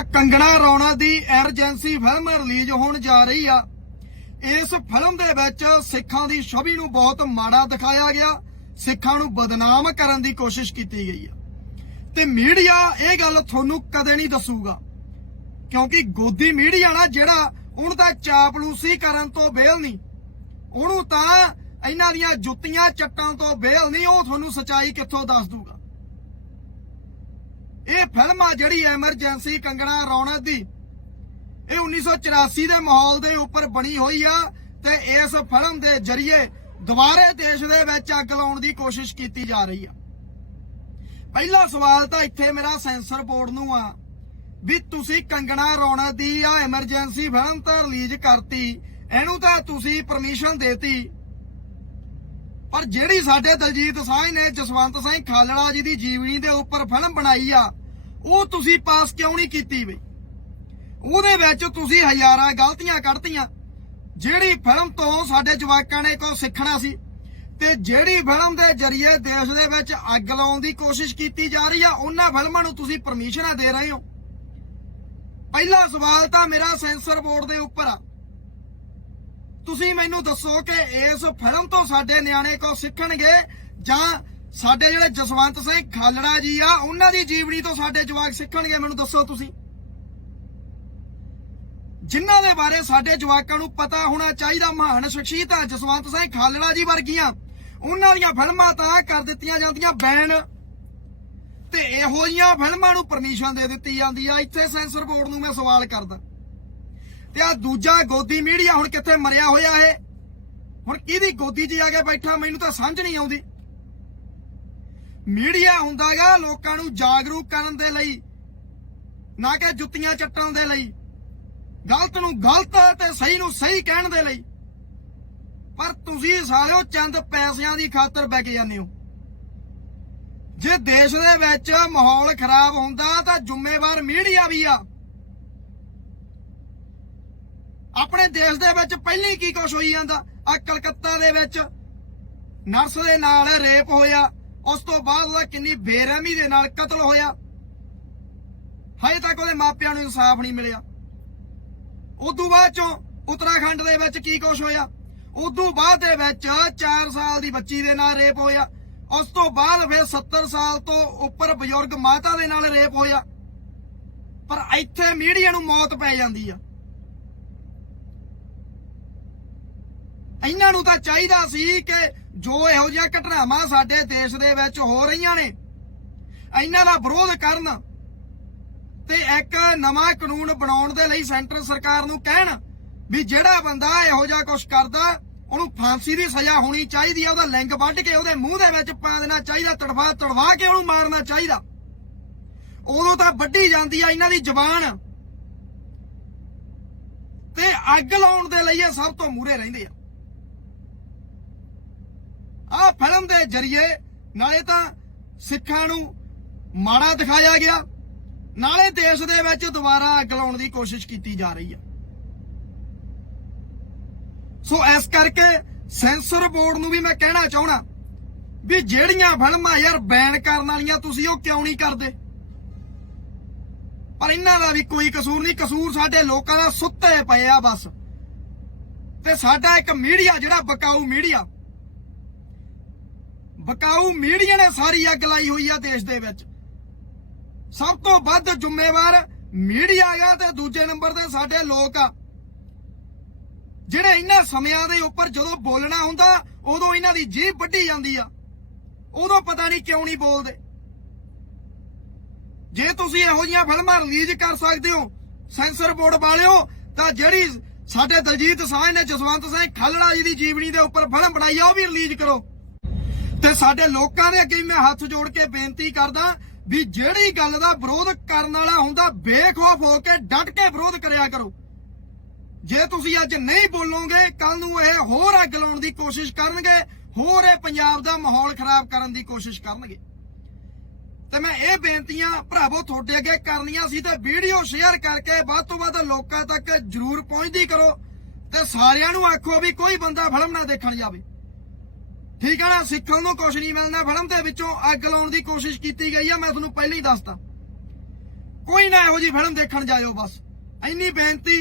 ਆ ਕੰਗਣਾ ਰੌਣਾ ਦੀ emergency film release ਹੋਣ ਜਾ ਰਹੀ ਆ। ਇਸ ਫਿਲਮ ਦੇ ਵਿੱਚ ਸਿੱਖਾਂ ਦੀ ਛਵੀ ਨੂੰ ਬਹੁਤ ਮਾੜਾ ਦਿਖਾਇਆ ਗਿਆ। ਸਿੱਖਾਂ ਨੂੰ ਬਦਨਾਮ ਕਰਨ ਦੀ ਕੋਸ਼ਿਸ਼ ਕੀਤੀ ਗਈ ਆ। ਤੇ ਮੀਡੀਆ ਇਹ ਗੱਲ ਤੁਹਾਨੂੰ ਕਦੇ ਨਹੀਂ ਦੱਸੂਗਾ। ਕਿਉਂਕਿ ਗੋਦੀ ਮੀਡੀਆ ਨਾ ਜਿਹੜਾ ਉਹਨੂੰ ਤਾਂ ਚਾਪਲੂਸੀ ਕਰਨ ਤੋਂ ਬੇਲ ਨਹੀਂ। ਉਹਨੂੰ ਤਾਂ ਇਹਨਾਂ ਦੀਆਂ ਜੁੱਤੀਆਂ, ਚੱਟਾਂ ਤੋਂ ਬੇਲ ਨਹੀਂ, ਉਹ ਤੁਹਾਨੂੰ ਸਚਾਈ ਕਿੱਥੋਂ ਦੱਸ ਦੂਗਾ? ਇਹ ਫਿਲਮ ਆ ਜਿਹੜੀ ਐਮਰਜੈਂਸੀ ਕੰਗਣਾ ਰੌਣਕ ਦੀ। ਇਹ 1984 ਦੇ ਮਾਹੌਲ ਦੇ ਉੱਪਰ ਬਣੀ ਹੋਈ ਆ ਤੇ ਇਸ ਫਿਲਮ ਦੇ ਜ਼ਰੀਏ ਦੁਬਾਰੇ ਦੇਸ਼ ਦੇ ਵਿੱਚ ਅੱਗ ਲਾਉਣ ਦੀ ਕੋਸ਼ਿਸ਼ ਕੀਤੀ ਜਾ ਰਹੀ ਆ। ਪਹਿਲਾ ਸਵਾਲ ਤਾਂ ਇੱਥੇ ਮੇਰਾ ਸੈਂਸਰ ਬੋਰਡ ਨੂੰ ਆ ਵੀ ਤੁਸੀਂ ਕੰਗਣਾ ਰੌਣਕ ਦੀ ਆ ਐਮਰਜੈਂਸੀ ਫਿਲਮ ਤਾਂ ਰਿਲੀਜ਼ ਕਰਤੀ, ਇਹਨੂੰ ਤਾਂ ਤੁਸੀਂ ਪਰਮਿਸ਼ਨ ਦੇਤੀ। ਪਰ ਜਿਹੜੀ ਸਾਡੇ ਦਲਜੀਤ ਸਾਂਝ ਨੇ ਜਸਵੰਤ ਸਿੰਘ ਖਾਲੜਾ ਜੀ ਦੀ ਜੀਵਨੀ ਦੇ ਉੱਪਰ ਫਿਲਮ ਬਣਾਈ ਆ ਉਹ ਤੁਸੀਂ ਪਾਸ ਕਿਉਂ ਨਹੀਂ ਕੀਤੀ ਬਈ? ਉਹਦੇ ਵਿੱਚ ਤੁਸੀਂ ਹਜ਼ਾਰਾਂ ਗਲਤੀਆਂ ਕੱਢਤੀਆਂ। ਜਿਹੜੀ ਫਿਲਮ ਤੋਂ ਸਾਡੇ ਜਵਾਕਾਂ ਨੇ ਕੋ ਸਿੱਖਣਾ ਸੀ ਤੇ ਜਿਹੜੀ ਫਿਲਮ ਦੇ ਜ਼ਰੀਏ ਦੇਸ਼ ਦੇ ਵਿੱਚ ਅੱਗ ਲਾਉਣ ਦੀ ਕੋਸ਼ਿਸ਼ ਕੀਤੀ ਜਾ ਰਹੀ ਆ, ਉਹਨਾਂ ਫਿਲਮਾਂ ਨੂੰ ਤੁਸੀਂ ਪਰਮਿਸ਼ਨਾਂ ਦੇ ਰਹੇ ਹੋ। ਪਹਿਲਾ ਸਵਾਲ ਤਾਂ ਮੇਰਾ ਸੈਂਸਰ ਬੋਰਡ ਦੇ ਉੱਪਰ ਆ। ਤੁਸੀਂ ਮੈਨੂੰ ਦੱਸੋ ਕਿ ਇਸ ਫਿਲਮ ਤੋਂ ਸਾਡੇ ਨਿਆਣੇ ਕੋ ਸਿੱਖਣਗੇ ਜਾਂ ਸਾਡੇ ਜਿਹੜੇ ਜਸਵੰਤ ਸਿੰਘ ਖਾਲੜਾ ਜੀ ਆ, ਉਹਨਾਂ ਦੀ ਜੀਵਨੀ ਤੋਂ ਸਾਡੇ ਜਵਾਕ ਸਿੱਖਣਗੇ, ਮੈਨੂੰ ਦੱਸੋ ਤੁਸੀਂ। ਜਿਨ੍ਹਾਂ ਦੇ ਬਾਰੇ ਸਾਡੇ ਜਵਾਕਾਂ ਨੂੰ ਪਤਾ ਹੋਣਾ ਚਾਹੀਦਾ, ਮਹਾਨ ਸ਼ਖਸੀਅਤਾਂ ਜਸਵੰਤ ਸਿੰਘ ਖਾਲੜਾ ਜੀ ਵਰਗੀਆਂ, ਉਹਨਾਂ ਦੀਆਂ ਫਿਲਮਾਂ ਤਾਂ ਕਰ ਦਿੱਤੀਆਂ ਜਾਂਦੀਆਂ, ਬੈਨ। ਤੇ ਇਹੋ ਜਿਹੀਆਂ ਫਿਲਮਾਂ ਨੂੰ ਪਰਮਿਸ਼ਨ ਦੇ ਦਿੱਤੀ ਜਾਂਦੀ ਆ, ਇੱਥੇ ਸੈਂਸਰ ਬੋਰਡ ਨੂੰ ਮੈਂ ਸਵਾਲ ਕਰਦਾ। ਤੇ ਆ ਦੂਜਾ ਗੋਦੀ ਮੀਡੀਆ ਹੁਣ ਕਿੱਥੇ ਮਰਿਆ ਹੋਇਆ ਇਹ? ਹੁਣ ਕਿਹਦੀ ਗੋਦੀ 'ਚ ਆ ਕੇ ਬੈਠਾ, ਮੈਨੂੰ ਤਾਂ ਸਮਝ ਨਹੀਂ ਆਉਂਦੀ। ਮੀਡੀਆ ਹੁੰਦਾਗਾ ਲੋਕਾਂ ਨੂੰ ਜਾਗਰੂਕ ਕਰਨ ਦੇ ਲਈ, ਨਾ ਕਿ ਜੁੱਤੀਆਂ ਚੱਟਣ ਦੇ ਲਈ। ਗਲਤ ਨੂੰ ਗਲਤ ਤੇ ਸਹੀ ਨੂੰ ਸਹੀ ਕਹਿਣ ਦੇ ਲਈ। ਪਰ ਤੁਸੀਂ ਸਾਰਿਓ ਚੰਦ ਪੈਸਿਆਂ ਦੀ ਖਾਤਰ ਬੈਕ ਜਾਂਦੇ ਹੋ। ਜੇ ਦੇਸ਼ ਦੇ ਵਿੱਚ ਮਾਹੌਲ ਖਰਾਬ ਹੁੰਦਾ ਤਾਂ ਜ਼ਿੰਮੇਵਾਰ ਮੀਡੀਆ ਵੀ ਆ। ਆਪਣੇ ਦੇਸ਼ ਦੇ ਵਿੱਚ ਪਹਿਲੀ ਕੀ ਕੁਛ ਹੋਈ ਜਾਂਦਾ? ਆ ਕਲਕੱਤਾ ਦੇ ਵਿੱਚ ਨਰਸ ਦੇ ਨਾਲ ਰੇਪ ਹੋਇਆ। ਉਸ ਤੋਂ ਬਾਅਦ ਉਹਦਾ ਕਿੰਨੀ ਬੇਰਹਿਮੀ ਦੇ ਨਾਲ ਕਤਲ ਹੋਇਆ। ਹਜੇ ਤੱਕ ਉਹਦੇ ਮਾਪਿਆਂ ਨੂੰ ਇਨਸਾਫ ਨਹੀਂ ਮਿਲਿਆ। ਉਦੋਂ ਬਾਅਦ ਚੋਂ ਉੱਤਰਾਖੰਡ ਦੇ ਵਿੱਚ ਕੀ ਕੁਛ ਹੋਇਆ? ਉਦੋਂ ਬਾਅਦ ਦੇ ਵਿੱਚ 4 ਸਾਲ ਦੀ ਬੱਚੀ ਦੇ ਨਾਲ ਰੇਪ ਹੋਇਆ। ਉਸ ਤੋਂ ਬਾਅਦ ਫਿਰ 70 ਸਾਲ ਤੋਂ ਉੱਪਰ ਬਜ਼ੁਰਗ ਮਾਤਾ ਦੇ ਨਾਲ ਰੇਪ ਹੋਇਆ। ਪਰ ਇੱਥੇ ਮੀਡੀਆ ਨੂੰ ਮੌਤ ਪੈ ਜਾਂਦੀ ਆ। ਇਹਨਾਂ ਨੂੰ ਤਾਂ ਚਾਹੀਦਾ ਸੀ ਕਿ ਜੋ ਇਹੋ ਜਿਹੀਆਂ ਘਟਨਾਵਾਂ ਸਾਡੇ ਦੇਸ਼ ਦੇ ਵਿੱਚ ਹੋ ਰਹੀਆਂ ਨੇ, ਇਹਨਾਂ ਦਾ ਵਿਰੋਧ ਕਰਨ ਤੇ ਇੱਕ ਨਵਾਂ ਕਾਨੂੰਨ ਬਣਾਉਣ ਦੇ ਲਈ ਸੈਂਟਰ ਸਰਕਾਰ ਨੂੰ ਕਹਿਣ ਵੀ ਜਿਹੜਾ ਬੰਦਾ ਇਹੋ ਜਿਹਾ ਕੁਝ ਕਰਦਾ, ਉਹਨੂੰ ਫਾਂਸੀ ਦੀ ਸਜ਼ਾ ਹੋਣੀ ਚਾਹੀਦੀ ਆ, ਉਹਦਾ ਲਿੰਗ ਵੱਢ ਕੇ ਉਹਦੇ ਮੂੰਹ ਦੇ ਵਿੱਚ ਪਾ ਦੇਣਾ ਚਾਹੀਦਾ ਤੜਵਾ ਤੜਵਾ ਕੇ ਉਹਨੂੰ ਮਾਰਨਾ ਚਾਹੀਦਾ। ਉਦੋਂ ਤਾਂ ਵੱਢੀ ਜਾਂਦੀ ਆ ਇਹਨਾਂ ਦੀ ਜ਼ਬਾਨ। ਤੇ ਅੱਗ ਲਾਉਣ ਦੇ ਲਈ ਇਹ ਸਭ ਤੋਂ ਮੂਰੇ ਰਹਿੰਦੇ ਆ। ਆਹ ਫਿਲਮ ਦੇ ਜ਼ਰੀਏ ਨਾਲੇ ਤਾਂ ਸਿੱਖਾਂ ਨੂੰ ਮਾੜਾ ਦਿਖਾਇਆ ਗਿਆ। ਨਾਲੇ ਦੇਸ਼ ਦੇ ਵਿੱਚ ਦੁਬਾਰਾ ਅੱਗ ਲਾਉਣ ਦੀ ਕੋਸ਼ਿਸ਼ ਕੀਤੀ ਜਾ ਰਹੀ ਹੈ ਸੋ ਇਸ ਕਰਕੇ ਸੈਂਸਰ ਬੋਰਡ ਨੂੰ ਵੀ ਮੈਂ ਕਹਿਣਾ ਚਾਹਣਾ ਵੀ ਜਿਹੜੀਆਂ ਫਿਲਮਾਂ ਯਾਰ ਬੈਨ ਕਰਨ ਵਾਲੀਆਂ ਤੁਸੀਂ ਉਹ ਕਿਉਂ ਨਹੀਂ ਕਰਦੇ? ਪਰ ਇਹਨਾਂ ਦਾ ਵੀ ਕੋਈ ਕਸੂਰ ਨਹੀਂ। ਕਸੂਰ ਸਾਡੇ ਲੋਕਾਂ ਦਾ ਸੁੱਤੇ ਪਏ ਆ ਬਸ। ਤੇ ਸਾਡਾ ਇੱਕ ਮੀਡੀਆ ਜਿਹੜਾ ਬਕਾਊ ਮੀਡੀਆ ਬਕਾਊ ਮੀਡੀਆ ਨੇ ਸਾਰੀ ਅੱਗ ਲਾਈ ਹੋਈ ਆ ਦੇਸ਼ ਦੇ ਵਿੱਚ। ਸਭ ਤੋਂ ਵੱਧ ਜ਼ਿੰਮੇਵਾਰ ਮੀਡੀਆ ਆ ਤੇ ਦੂਜੇ ਨੰਬਰ ਤੇ ਸਾਡੇ ਲੋਕ ਆ। ਜਿਹੜੇ ਇਹਨਾਂ ਸਮਿਆਂ ਦੇ ਉੱਪਰ ਜਦੋਂ ਬੋਲਣਾ ਹੁੰਦਾ, ਉਦੋਂ ਇਹਨਾਂ ਦੀ ਜੀਭ ਵੱਢੀ ਜਾਂਦੀ ਆ। ਉਦੋਂ ਪਤਾ ਨਹੀਂ ਕਿਉਂ ਨਹੀਂ ਬੋਲਦੇ। ਜੇ ਤੁਸੀਂ ਇਹੋ ਜਿਹੀਆਂ ਫਿਲਮਾਂ ਰਿਲੀਜ਼ ਕਰ ਸਕਦੇ ਹੋ, ਸੈਂਸਰ ਬੋਰਡ ਵਾਲਿਓ, ਤਾਂ ਜਿਹੜੀ ਸਾਡੇ ਦਲਜੀਤ ਸਾਂਝ ਨੇ ਜਸਵੰਤ ਸਿੰਘ ਖਾਲੜਾ ਜੀ ਦੀ ਜੀਵਨੀ ਦੇ ਉੱਪਰ ਫਿਲਮ ਬਣਾਈ ਆ, ਉਹ ਵੀ ਰਿਲੀਜ਼ ਕਰੋ। ਤੇ ਸਾਡੇ ਲੋਕਾਂ ਦੇ ਅੱਗੇ ਮੈਂ ਹੱਥ ਜੋੜ ਕੇ ਬੇਨਤੀ ਕਰਦਾ ਵੀ ਜਿਹੜੀ ਗੱਲ ਦਾ ਵਿਰੋਧ ਕਰਨ ਵਾਲਾ ਹੁੰਦਾ, ਬੇਖੌਫ ਹੋ ਕੇ ਡਟ ਕੇ ਵਿਰੋਧ ਕਰਿਆ ਕਰੋ। ਜੇ ਤੁਸੀਂ ਅੱਜ ਨਹੀਂ ਬੋਲੋਗੇ ਕੱਲ ਨੂੰ ਇਹ ਹੋਰ ਅੱਗ ਲਾਉਣ ਦੀ ਕੋਸ਼ਿਸ਼ ਕਰਨਗੇ, ਹੋਰ ਇਹ ਪੰਜਾਬ ਦਾ ਮਾਹੌਲ ਖਰਾਬ ਕਰਨ ਦੀ ਕੋਸ਼ਿਸ਼ ਕਰਨਗੇ। ਤੇ ਮੈਂ ਇਹ ਬੇਨਤੀਆਂ ਭਰਾਵੋ ਤੁਹਾਡੇ ਅੱਗੇ ਕਰਨੀਆਂ ਸੀ ਤੇ ਵੀਡੀਓ ਸ਼ੇਅਰ ਕਰਕੇ ਵੱਧ ਤੋਂ ਵੱਧ ਲੋਕਾਂ ਤੱਕ ਜਰੂਰ ਪਹੁੰਚਦੀ ਕਰੋ ਤੇ ਸਾਰਿਆਂ ਨੂੰ ਆਖੋ ਵੀ ਕੋਈ ਬੰਦਾ ਫਿਲਮ ਨਾ ਦੇਖਣ ਜਾਵੇ। ਠੀਕ ਹੈ ਨਾ, ਸਿੱਖਣ ਨੂੰ ਕੁਝ ਨਹੀਂ ਮਿਲਣਾ। ਫਿਲਮ ਦੇ ਵਿੱਚੋਂ ਅੱਗ ਲਾਉਣ ਦੀ ਕੋਸ਼ਿਸ਼ ਕੀਤੀ ਗਈ ਆ, ਮੈਂ ਤੁਹਾਨੂੰ ਪਹਿਲਾਂ ਹੀ ਦੱਸਤਾ ਕੋਈ ਨਾ ਇਹੋ ਜੀ ਫਿਲਮ ਦੇਖਣ ਜਾਇਓ ਬਸ। ਇੰਨੀ ਬੇਨਤੀ